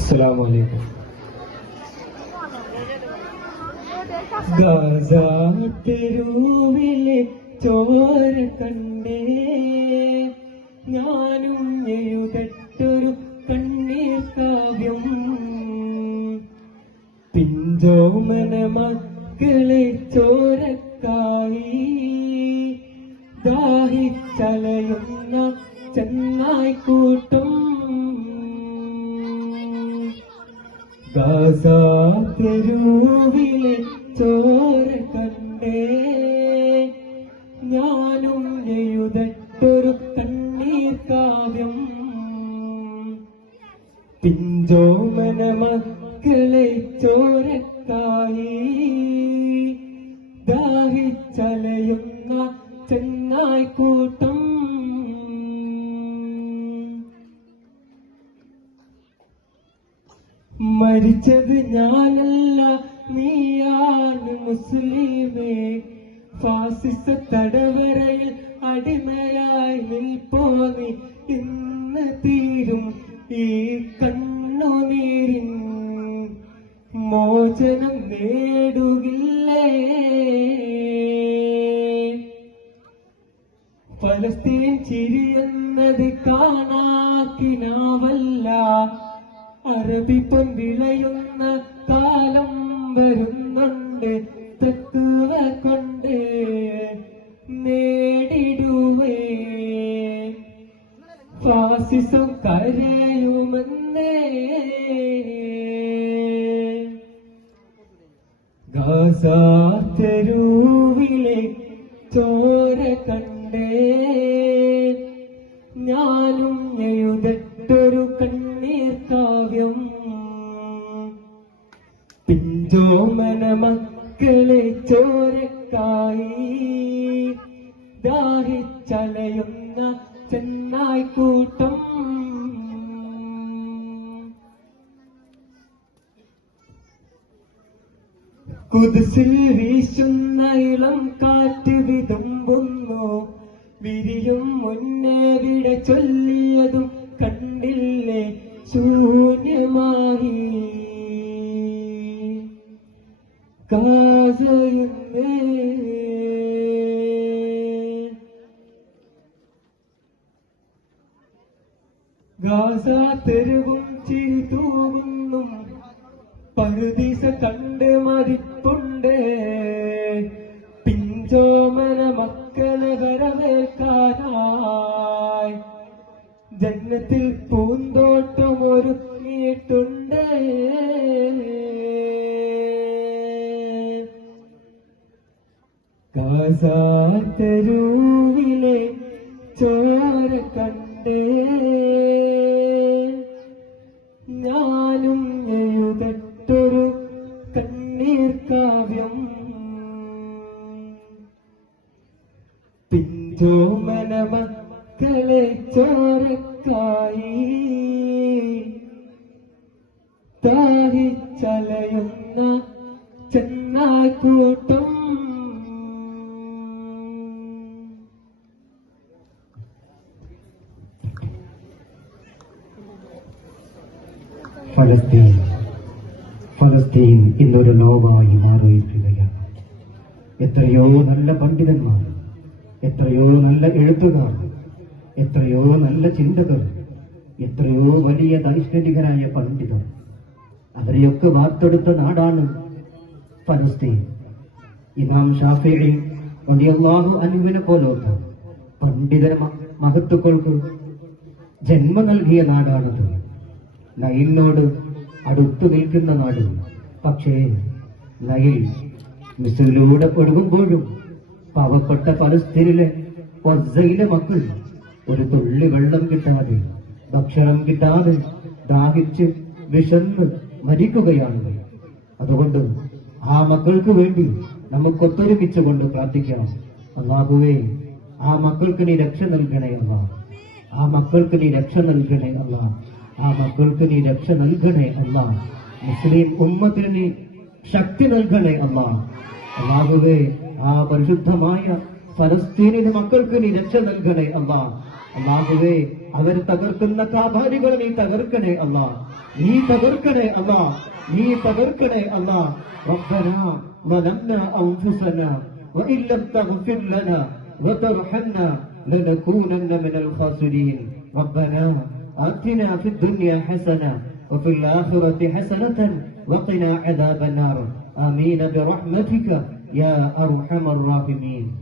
അസ്സലാമു അലൈക്കും തെരുവിലെ ചോര കണ്ടേ. ഞാനും എഴുതട്ടൊരു കണ്ണീർ കാവ്യം പിഞ്ചോമന മക്കളെ ചോരക്കായി. ദാഹിച്ചലയുന്ന ചെന്നായിക്കൂട്ടും. തെരുവിലെ ചോര കണ്ടേ ഞാനും എഴുതട്ടൊരു കണ്ണീർ കാവ്യം പിഞ്ചോമന മക്കളെ ചോരക്കായി ദാഹിച്ചലയുന്ന മരിച്ചത് ഞാനല്ല നീയാണ് മുസ്ലിമേ. ഫാസിസ തടവരയിൽ അടിമയായി നിൽപ്പോന്നി ഇന്ന് തീരും ഈ കണ്ണുനീരിൻ. മോചനം നേടുകില്ലേ? ഫലസ്തീൻ ചിരിയെന്നത് കാണാക്കിനാവല്ല. അറബിപ്പം വിളയുന്ന കാലം വരുന്നുണ്ട്. തെക്കുക കൊണ്ട് നേടിടുവേ. ഫാസിസം കരയുമെന്നേ. ഗാസാ തെരുവിലെ ചോര കണ്ടേ. പിഞ്ചോമന മക്കളെ ചോരക്കായി. ദാഹിച്ചലയുന്ന ചെന്നായിക്കൂട്ടം കുതിസിൽ വീശുന്ന ഇളം കാറ്റ് വിതുമ്പുന്നു. വിരിയും മുന്നേ വിട ചൊല്ലിയതും കാസയുന്നേ ഗാസ തെരുവും ചിരി തൂകുന്നു. പഴുതീസ കണ്ട് മതിപ്പുണ്ട്. പിഞ്ചോമന മക്കളെ വരവേൽക്കാനായി ജന്നത്തിൽ ഗാസ തെരുവിലെ ചോര കണ്ടേ. ഞാനും എഴുതട്ടൊരു കണ്ണീർ കാവ്യം. പിഞ്ചോമന മക്കളെ ചോരക്കായി. താഹിച്ചലയുന്ന ചെന്നാക്കൂട്ടം ഫലസ്തീൻ. ഫലസ്തീൻ ഇന്നൊരു ലോകമായി മാറിയിരിക്കുകയാണ്. എത്രയോ നല്ല പണ്ഡിതന്മാർ എത്രയോ നല്ല എഴുത്തുകാർ എത്രയോ നല്ല ചിന്തകർ എത്രയോ വലിയ ദൈഷ്ണികരായ പണ്ഡിതർ. അവരെയൊക്കെ വാർത്തെടുത്ത നാടാണ് ഫലസ്തീൻ. ഇമാം ഷാഫി വലിയല്ലാഹു അനുവിനെ പോലോത്ത പണ്ഡിത മഹത്തുക്കൾക്ക് ജന്മം നൽകിയ നാടാണത്. നയിലിനോട് അടുത്തു നിൽക്കുന്ന നാട്. പക്ഷേ ലൈൽ മിസിലൂടെ ഒഴുകുമ്പോഴും പാവപ്പെട്ട പലസ്തീനിലെ ഒസയിലെ മക്കൾ ഒരു തുള്ളി വെള്ളം കിട്ടാതെ ഭക്ഷണം കിട്ടാതെ ദാഹിച്ച് വിശന്ന് മരിക്കുകയാണ്. അതുകൊണ്ട് ആ മക്കൾക്ക് വേണ്ടി നമുക്കൊത്തൊരുമിച്ചുകൊണ്ട് പ്രാർത്ഥിക്കണം അള്ളാഹുവേ ആ മക്കൾക്ക് നീ രക്ഷ നൽകണേ അല്ല ആ മക്കൾക്ക് നീ രക്ഷ നൽകണേ അല്ല ആ മക്കൾക്ക് നീ രക്ഷ നൽകണേ അല്ല മുസ്ലിം ഉമ്മത്തിന് നീ ശക്തി നൽകണേ അല്ല അള്ളാഹുവേ ആ പരിശുദ്ധമായ ഫലസ്തീനിലെ മക്കൾക്ക് നീ രക്ഷ നൽകണേ അല്ല അള്ളാഹുവേ അവർ തകർക്കുന്ന കാബാലികളെ നീ തകർക്കണേ അല്ലാ നീ തകർക്കണേ അല്ലാ നീ തകർക്കണേ അല്ലാ ربنا ظلمنا أنفسنا وإن لم تغفر لنا وترحمنا لنكونن من الخاسرين ربنا آتنا في الدنيا حسنة وفي الآخرة حسنة وقنا عذاب النار. آمين برحمتك يا أرحم الراحمين.